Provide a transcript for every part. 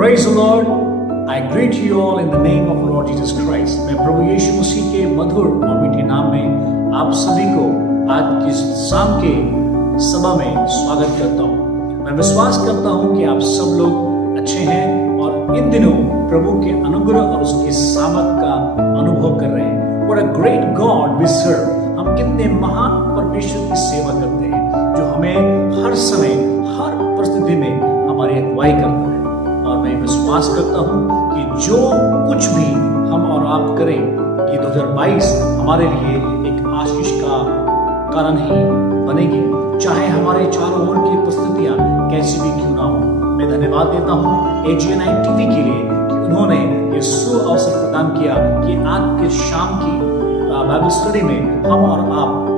Praise the Lord. I greet you all in the name of Lord Jesus Christ. मैं प्रभु यीशु मसीह के मधुर और मीठे नाम में आप सभी को आज की शाम के सभा में स्वागत करता हूँ। मैं विश्वास करता हूँ कि आप सब लोग अच्छे हैं और इन दिनों प्रभु के अनुग्रह और उसकी सामर्थ का अनुभव कर रहे हैं। What a great God we serve. हम कितने महान परमेश्वर की सेवा करते हैं जो हमें हर समय हर परिस्थिति में हमारी अगुवाई करता है। और मैं विश्वास करता हूँ कि जो कुछ भी हम और आप करें कि 2022 हमारे लिए एक आशीष का कारण ही बनेगी, चाहे हमारे चारों ओर की परिस्थितियां कैसी भी क्यों ना हो। मैं धन्यवाद देता हूँ AGNI TV के लिए कि उन्होंने ये अवसर प्रदान किया कि आज के शाम की बाइबल स्टडी में हम और आप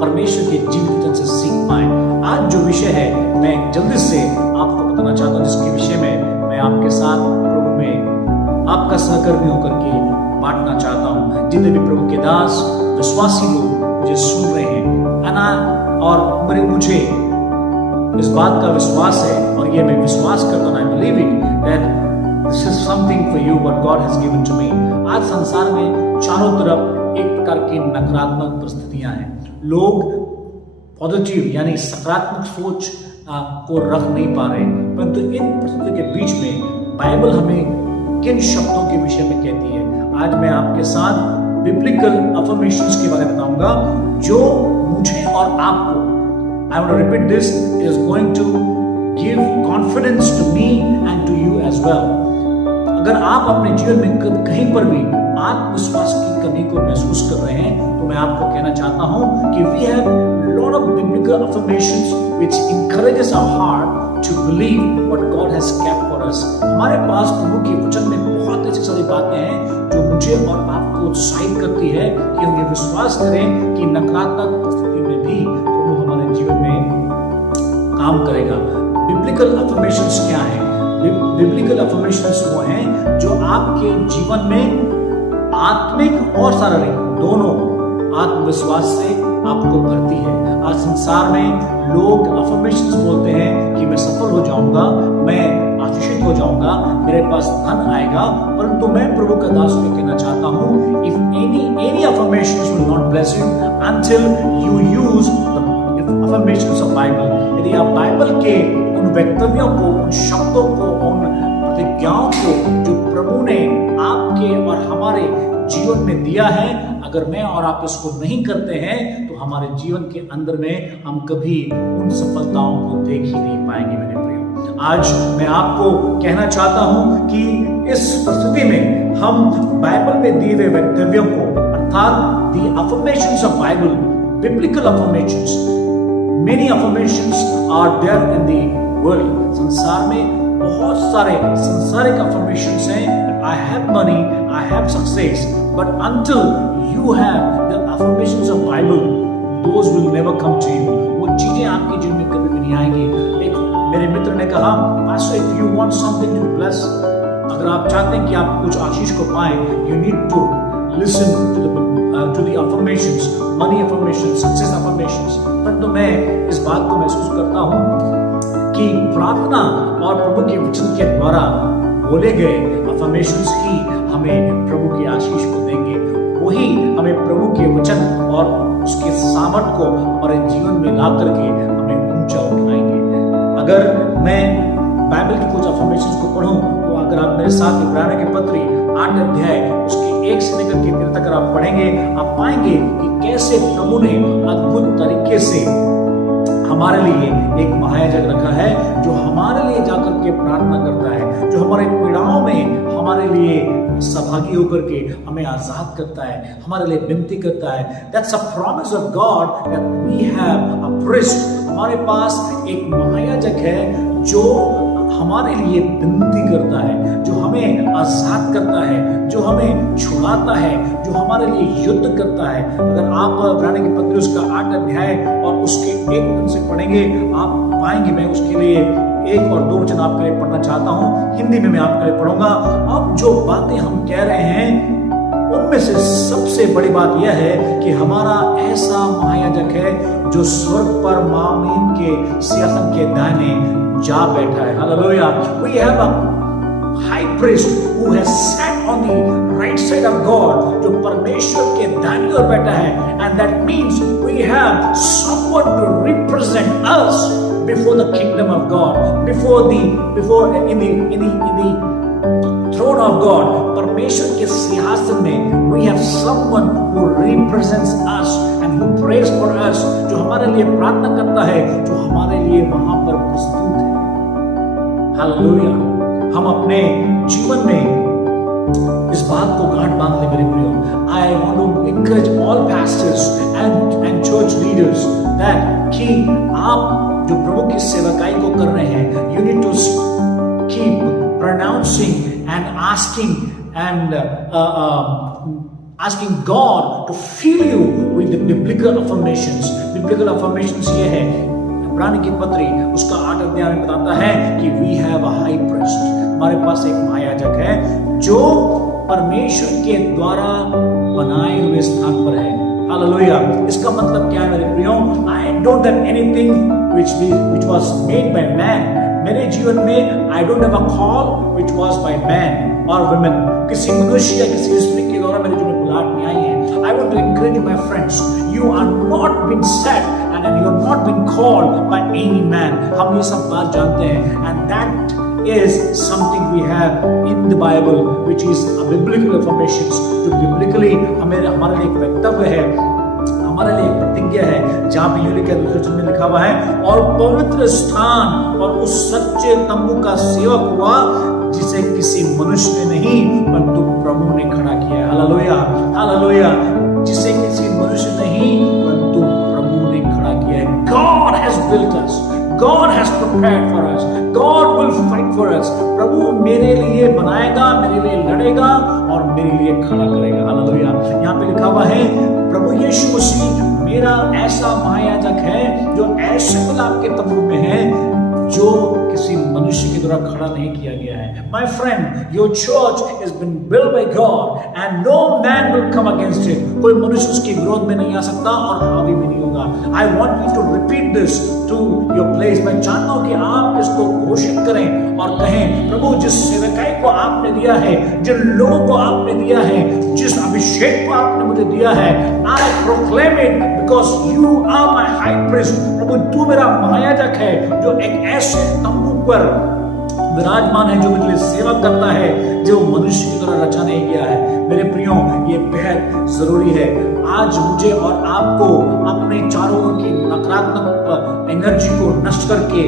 परमेश्वर के जीवित वचन से सीख पाए। आज जो विषय है मैं जल्दी से आपको बताना चाहता हूँ, जिसके विषय में मैं आपके साथ प्रभु में आपका सहकर्मी होकर के बांटना चाहता हूँ। जितने भी प्रभु के दास विश्वासी लोग मुझे सुन रहे हैं और मुझे इस बात का विश्वास है और ये मैं विश्वास करता हूँ, I believe it that this is something for you what God has given to me। आज संसार में चारों तरफ एक प्रकार की नकारात्मक परिस्थितियां हैं। लोग पॉजिटिव यानी सकारात्मक सोच को रख नहीं पा रहे, परंतु इन परिस्थितियों के बीच में बाइबल हमें किन शब्दों के विषय में कहती है। आज मैं आपके साथ बिब्लिकल अफर्मेशंस के बारे में बताऊंगा जो मुझे और आपको, I want to repeat this, is going to give confidence to me and to you as well। अगर आप अपने जीवन में कहीं पर भी आत्मविश्वास की कमी को महसूस कर रहे हैं तो मैं आपको कहना चाहता हूं कि we have lot of biblical affirmations which encourages our heart to believe what God has kept for us। हमारे पास प्रभु के वचन में बहुत ऐसी सारी बातें हैं जो मुझे और आपको उत्साहित करती है कि हम ये विश्वास करें कि नकारात्मक परिस्थिति में भी प्रभु हमारे जीवन में काम करेगा। बिब्लिकल अफर्मेशंस क्या है? बिब्लिकल अफर्मेशंस वो हैं जो आपके जीवन में आत्मिक और शारीरिक दोनों आत्मविश्वास से आपको भरती है। आज संसार में लोग अफर्मेशंस बोलते हैं कि मैं सफल हो जाऊंगा, मैं आशीषित हो जाऊंगा, मेरे पास धन आएगा, परंतु मैं प्रभु का दास होकर कहना चाहता हूं if any affirmations will not bless you until you use the affirmations of Bible। यदि आप बाइबल के उन वक्तव्यों को, उन शब्दों को, उन प्रतिज्ञाओं को जो प्रभु ने आपके और हमारे जीवन में दिया है, अगर मैं और आप इसको नहीं करते हैं तो हमारे जीवन के अंदर में हम कभी उन सफलताओं को देख ही नहीं पाएंगे। मेरे प्रियो, आज मैं आपको कहना चाहता हूं कि इस परिस्थिति में हम बाइबल में दिए हुए वक्तव्यों को, अर्थात the affirmations of Bible, biblical affirmations, many affirmations are there in the world. संसार में बहुत सारे संसारिक अफर्मेशंस हैं। I have money, I have success, but until you have the affirmations of Bible, those will never come to you। वो चीजें आपके जीवन में कभी भी नहीं आएंगी। एक मेरे मित्र ने कहा, Pastor, if you want something to be blessed, अगर आप चाहते हैं कि आप कुछ आशीष को पाएं, you need to listen to the affirmations, money affirmations, success affirmations। परंतु मैं इस बात को महसूस करता हूँ कि प्रार्थना और प्रभु के वचन के द्वारा बोले गए अफर्मेशंस ही हमें प्रभु की आशीष को देंगे। वही हमें प्रभु के वचन और उसके सामर्थ को हमारे जीवन में ला करके हमें ऊंचा उठाएंगे। अगर मैं बाइबल की कुछ अफर्मेशंस को पढ़ूं तो अगर आप मेरे साथ इब्रानियों की पत्री 8 अध्याय उसके 1 से लेकर के 3 तक आप पढ़ेंगे, आप पाएंगे कि कैसे प्रभु ने अद्भुत तरीके से हमारे लिए एक महायाजक रखा है जो हमारे लिए जाकर के प्रार्थना करता है, जो हमारे पीड़ाओं में हमारे लिए सहभागी होकर के हमें आजाद करता है, हमारे लिए विनती करता है। That's a promise of God that we have a priest। हमारे पास एक महायाजक है जो हमारे लिए विनती करता है, जो हमें आजाद करता है, जो हमें छुड़ाता है, जो हमारे लिए युद्ध करता है। अगर आप इब्रानियों की पत्री उसका 8 अध्याय और उसके 1 वचन से पढ़ेंगे, आप पाएंगे, मैं उसके लिए 1 और 2 वचन आपके लिए पढ़ना चाहता हूँ। हिंदी में मैं आपके लिए पढ़ूंगा। अब जो बातें हम कह रहे हैं उनमें से सबसे बड़ी बात यह है कि हमारा ऐसा महायाजक है जो स्वर्ग पर मामीन के सिंहासन के दाहिने जा बैठा है। Hallelujah. We have a priest who has sat on the right side of God, जो परमेश्वर के दाहिनी ओर बैठा है, and that means we have someone to represent us before the kingdom of God, in the throne of God, परमेश्वर के सिंहासन में we have someone who represents us and who prays for us, जो हमारे लिए प्रार्थना करता है, जो हमारे लिए वहां पर प्रस्तुत है। हालेलुया। हम अपने जीवन में इस बात को गांठ बांध ले मेरे प्रियो। I want to encourage all pastors and church leaders that कि आप जो प्रभु की सेवकाई को कर रहे हैं, you need to keep pronouncing and asking God to fill you with the biblical affirmations. Biblical affirmations ये है, इब्रानी की पत्री उसका 8 अध्याय में बताता है कि we have a high priest, हमारे पास एक महायाजक है जो परमेश्वर के द्वारा बनाए हुए स्थान पर है। हालेलुया। इसका मतलब क्या है मेरे प्रियो? I don't have anything which was made by man. मेरे जीवन में I don't have a call which was by man or women. किसी मनुष्य या किसी स्त्री के द्वारा मेरे जीवन में बुलाहट नहीं आई है। I want to encourage you, my friends, you are not been set and you are not been called by any man. हम ये सब बात जानते हैं, and that is something we have in the Bible, which is a biblical affirmations. जो biblically हमारे लिए एक वक्तव्य है, हमारे लिए एक प्रतिज्ञा है, जहाँ पे यूलिका दूसरे वचन में लिखा हुआ है, और पवित्र स्थान और उस सच्चे तंबू का सेवक हुआ जिसे किसी मनुष्य ने नहीं परंतु प्रभु ने खड़ा किया है। Hallelujah, hallelujah. जिसे किसी मनुष्य ने नहीं परंतु प्रभु ने खड़ा किया है। God has built us. God has prepared for us. God will fight for us. प्रभु मेरे लिए बनाएगा, मेरे लिए लड़ेगा और मेरे लिए खड़ा करेगा। हालेलुया। यहाँ पे लिखा हुआ है, प्रभु यीशु मसीह मेरा ऐसा महायाजक है जो ऐसे गुलाब के तंबू में है जो किसी मनुष्य के द्वारा खड़ा नहीं किया गया है। My friend, your church has been built by God and no man will come against it. कोई मनुष्य उसके विरोध में नहीं आ सकता और हावी भी नहीं होगा। I want you to repeat this to your place. मैं चाहता हूँ कि आप इसको घोषित करें और कहें, प्रभु जिस सेवकाई को आपने दिया है, जिन लोगों को आपने दिया है, जिस अभिषेक को आपने मुझे दिया है, I proclaim it because you are my high priest. प्रभु तू मेरा महायाजक है जो एक ऐसे तंबू पर विराजमान है, जो मेरे लिए सेवा करता है, जो मनुष्य की तरह रचा नहीं गया है। मेरे प्रियो, ये बेहद जरूरी है। आज मुझे और आपको अपने चारों ओर की नकारात्मक एनर्जी को नष्ट करके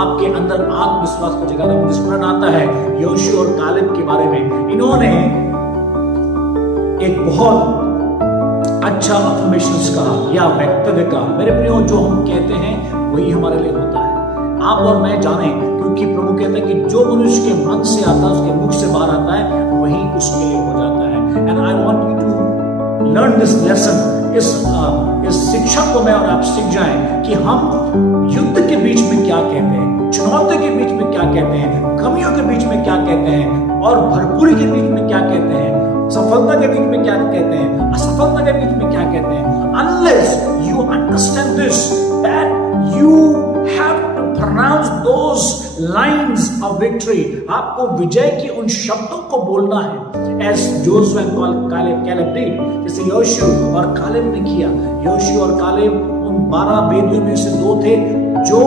आपके अंदर आत्मविश्वास को जगाना। मुझे स्मरण आता है योशू और कालेब के बारे में। इन्होंने एक बहुत अच्छा अफर्मेशंस कहा या वक्तव्य कहा। मेरे प्रियो, जो हम कहते हैं वही हमारे लिए होता है। आप और मैं जाने, क्योंकि प्रभु कहते हैं कि जो मनुष्य के मन से आता है, उसके मुख से बाहर आता है, वही उसके लिए हो जाता है। And I want you to learn this lesson. इस शिक्षा को मैं और आप सीख जाएं कि हम युद्ध के बीच में क्या कहते हैं, चुनौती के बीच में क्या कहते हैं, कमियों के बीच में क्या कहते हैं और भरपूरी के बीच में क्या कहते हैं, सफलता के बीच में क्या कहते हैं, असफलता के बीच में क्या कहते हैं। Unless you understand this, that you have to pronounce those lines of victory. आपको विजय के उन शब्दों को बोलना है, as Joshua and Caleb did, जैसे योशू और कालेब ने किया। योशू और कालेब उन 12 बेदियों में से 2 थे जो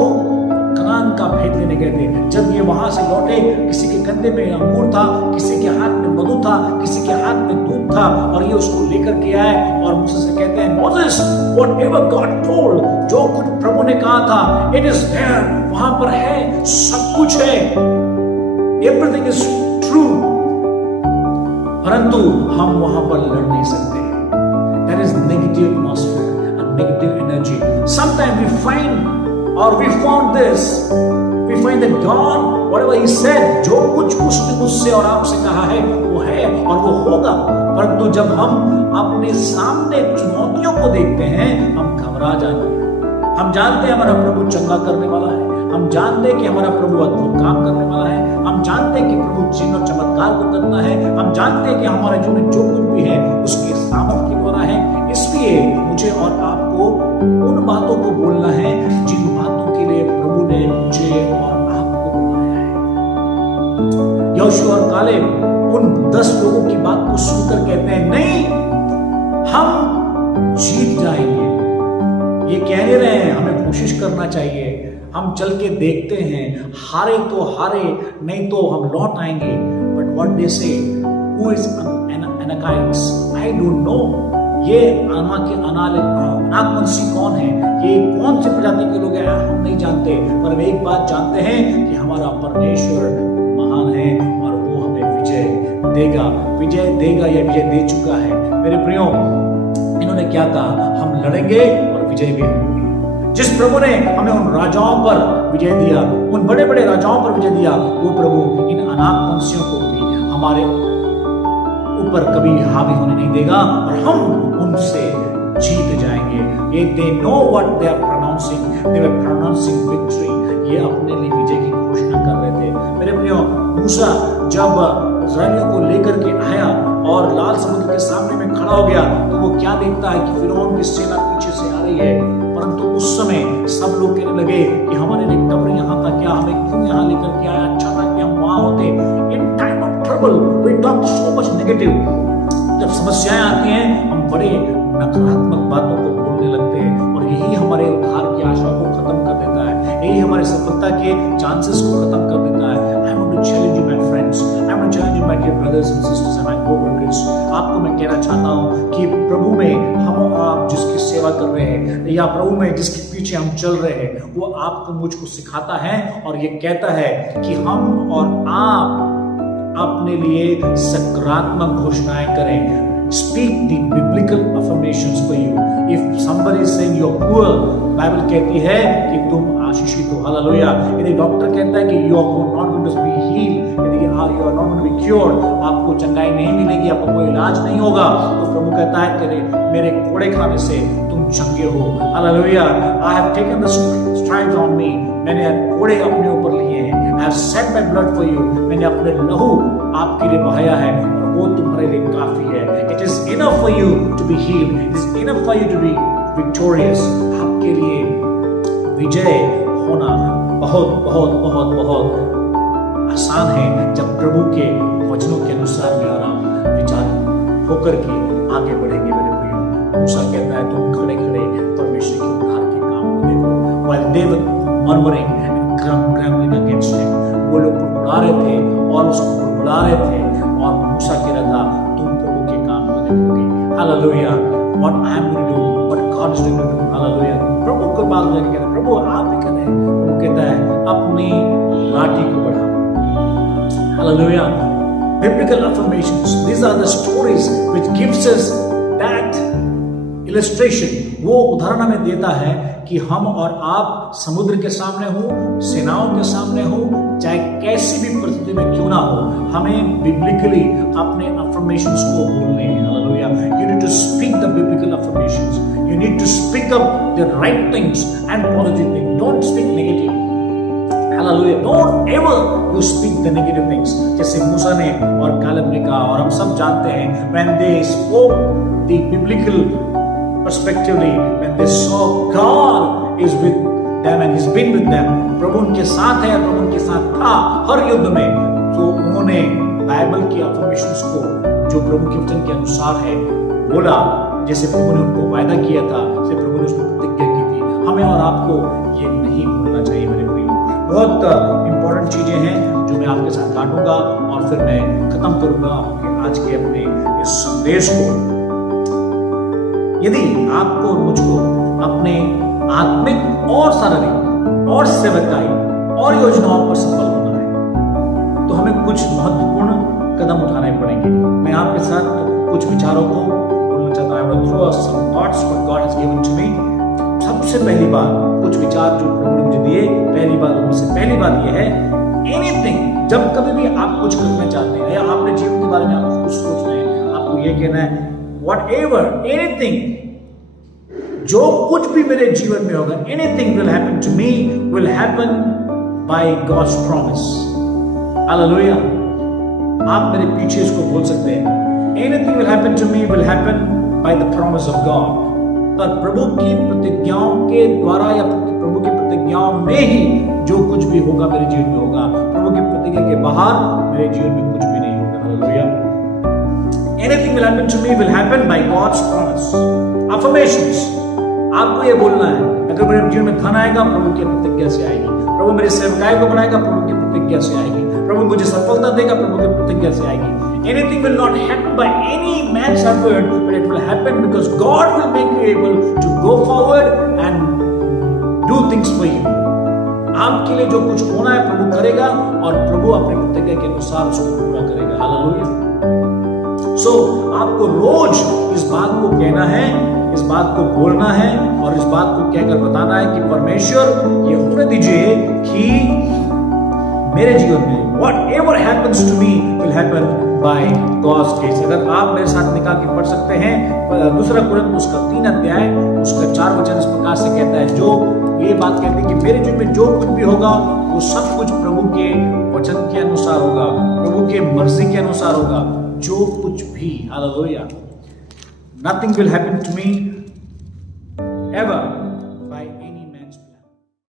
कनान का भेद लेने गए थे। जब ये वहां से लौटे, किसी के कंधे में अंगूर था, किसी के हाथ में मधु था, किसी के हाथ में दूध था, और ये उसको लेकर के आए और मूसा से कहते हैं, मोसेस, व्हाटएवर गॉड टोल्ड, जो कुछ प्रभु ने कहा था, इट इज देयर, वहां पर है, सब कुछ है, एवरीथिंग इज ट्रू। परंतु हम वहां पर लड़ नहीं सकते। There is negative atmosphere and negative energy. Sometimes we find or we found this, we find that God, whatever he said, जो कुछ उसने मुझसे और आपसे कहा है वो है और वो होगा। परंतु जब हम अपने सामने चुनौतियों को देखते हैं, हम घबरा जाते हैं। हम जानते हैं हमारा प्रभु चंगा करने वाला है, हम जानते हैं कि हमारा प्रभु अद्भुत काम करने वाला है, हम जानते हैं कि प्रभु चिन्ह और चमत्कार को करता है, हम जानते हैं कि हमारे जीवन में जो कुछ भी है उसके सामर्थ्य के द्वारा है। इसलिए मुझे और आपको उन बातों को बोलना है जिन बातों के लिए प्रभु ने मुझे और आपको बुलाया है। यहोशू और कालेब उन 10 लोगों की बात को सुनकर कहते हैं, नहीं, हम जीत जाएंगे। ये कह नहीं रहे हैं हमें कोशिश करना चाहिए, हम चल के देखते हैं, हारे तो हारे, नहीं तो हम लौट आएंगे। But what they say, who is Anakites, I don't know. ये अनाकवंशी कौन है, ये कौन सी प्रजाति के लोग हैं, हम नहीं जानते। पर हम एक बात जानते हैं कि हमारा परमेश्वर महान है और वो हमें विजय देगा, विजय देगा या विजय दे चुका है। मेरे प्रियो, इन्होंने क्या कहा, हम लड़ेंगे और विजय भी होंगे। जिस प्रभु ने हमें उन राजाओं पर विजय दिया, उन बड़े बड़े राजाओं पर विजय दिया, वो प्रभु इन अनाकवंशियों को भी हमारे ऊपर कभी हावी होने नहीं देगा और हम उनसे जीत जाएंगे। ये they know what they are pronouncing, they were pronouncing victory। ये अपने लिए विजय की घोषणा कर रहे थे। मेरे प्रियो, मूसा जब इस्राएलियों को लेकर के आया और लाल समुद्र के सामने में खड़ा हो गया, तो वो क्या देखता है कि फिरौन की सेना पीछे से आ रही है। परंतु उस समय सब लोग कहने लगे कि हमारे लिए कब्र यहाँ का क्या, हमें क्यों यहाँ लेकर के आया, अच्छा था कि हम वहां होते। In time of trouble we talk so much negative. जब समस्याएं आती हैं, हम बड़े नकारात्मक बातों को बोलने लगते हैं और यही हमारे उद्धार की आशा को खत्म कर देता है, यही हमारी सफलता के चांसेस को खत्म कर देता है। I want to challenge you my friends, I want to challenge you my dear brothers and sisters and my coworkers. आपको मैं कहना चाहता हूं कि प्रभु में हम और आप जिसकी सेवा कर रहे हैं या प्रभु में जिसके पीछे हम चल रहे हैं, वो आपको मुझको सिखाता है और ये कहता है कि हम और आप अपने लिए सकारात्मक घोषणाएं करें। Speak the biblical affirmations for you. If somebody is saying you're poor, Bible कहती है कि तुम आशीषित हो। हालेलुया। यदि डॉक्टर कहता है कि you are not going to be healed, यदि you are not going to be cured, आपको चंगाई नहीं मिलेगी, आपको कोई इलाज नहीं होगा, तो प्रभु कहता है कि मेरे कोड़े खाने से तुम चंगे हो। Hallelujah. I have taken the stripes on me, मैंने कोड़े अपने ऊपर लिए हैं। I have shed my blood for you, मैंने अपने लहू आपके लिए बहाया है और वो तुम्हारे लिए काफी है। It is enough for you to be healed. It is enough for you to be victorious. आपके लिए विजय होना बहुत बहुत बहुत बहुत आसान है जब प्रभु के वचनों के अनुसार में और आप विचार होकर के आगे बढ़ेंगे। मेरे प्रियो, मूसा कहता है तुम खड़े खड़े परमेश्वर के उद्धार के काम को देखो। While they were murmuring and grumbling against him, वो लोग बुड़बुड़ा रहे थे और उसको बुड़बुड़ा रहे थे और मूसा कह रहा था तुम प्रभु के काम को देखोगे। Hallelujah. What I am going to do, what God is going to do। Hallelujah. प्रभु के पास जाके कहता है प्रभु आप ही करें। प्रभु कहता है अपनी लाठी को बढ़ाओ। Hallelujah. Biblical affirmations, these are the stories which gives us that illustration। वो उदाहरण हमें देता है कि हम और आप समुद्र के सामने हो, सेनाओं के सामने हो, चाहे कैसी भी परिस्थिति में क्यों ना हो, हमें बिब्लिकली अपने अफर्मेशंस को बोलने हैं। Hallelujah. You need to speak the biblical affirmations. You need to speak up the right things and positive things. Don't speak negative. Hallelujah. Don't ever you speak the negative things. जैसे मूसा ने और Caleb ने कहा और हम सब जानते हैं when they spoke the biblical perspectively, when they saw God is with them and He's been with them, प्रभु उनके साथ है, प्रभु उनके साथ था हर युद्ध में, तो उन्होंने बाइबल की अफर्मेशंस को जो प्रभु के वचन के अनुसार है बोला, जैसे प्रभु ने उनको वायदा किया था, जैसे प्रभु ने उसको प्रतिज्ञा की थी। हमें और आपको ये नहीं भूलना चाहिए मेरे प्रियो। बहुत इंपॉर्टेंट चीजें हैं जो मैं आपके साथ बांटूंगा और फिर मैं खत्म करूंगा आज के अपने इस संदेश को। यदि आपको मुझको अपने आत्मिक और शारीरिक और सेवकाई और योजनाओं पर सफल होना है, तो हमें कुछ महत्वपूर्ण कदम उठाने पड़ेंगे। मैं आपके साथ कुछ विचारों को बोलना चाहता हूं। I will throw some thoughts what God has given to me। सबसे पहली बात, कुछ विचार जो प्रभु ने मुझे दिए, पहली बात उनमें से पहली बात यह है, एनीथिंग, जब कभी भी आप कुछ करना चाहते हैं या आपने जीवन के बारे में आप कुछ सोच रहे हैं, आपको यह कहना है whatever, anything, जो कुछ भी मेरे जीवन में होगा, anything will happen to me will happen by God's promise। Hallelujah। आप मेरे पीछे इसको बोल सकते हैं, anything will happen to me will happen by the promise of God। पर प्रभु की प्रतिज्ञाओं के द्वारा या प्रभु की प्रतिज्ञाओं में ही जो कुछ भी होगा मेरे जीवन में होगा। प्रभु की प्रतिज्ञा प्रतिज्ञा के बाहर मेरे जीवन में कुछ भी नहीं होगा। Hallelujah. Anything will happen to me will happen by God's promise. Affirmations. आपको ये बोलना है, अगर मेरे जीवन में धन आएगा प्रभु की प्रतिज्ञा से आएगी, प्रभु मेरे सेवकाई को बनाएगा प्रभु की प्रतिज्ञा से आएगी, प्रभु मुझे सफलता देगा प्रभु की प्रतिज्ञा से आएगी। Anything will not happen by any man's effort, but it will happen because God will make you able to go forward and do things for you. आपके लिए जो कुछ होना है प्रभु करेगा और प्रभु अपनी प्रतिज्ञा के अनुसार उसको पूरा करेगा। हालेलुया। सो आपको रोज इस बात को कहना है, इस बात को बोलना है और इस बात को कहकर बताना है कि परमेश्वर ये होने दीजिए कि मेरे जीवन में whatever happens to me will happen by God's grace। अगर आप मेरे साथ निकाल के पढ़ सकते हैं, दूसरा कुरिन्थ उसका 3 अध्याय उसका 4 वचन इस प्रकार से कहता है, जो ये बात कहती है कि मेरे जीवन में जो कुछ भी होगा वो सब कुछ प्रभु के वचन के अनुसार होगा, प्रभु के मर्जी के अनुसार होगा, जो कुछ भी। Hallelujah. Nothing will happen to me ever by any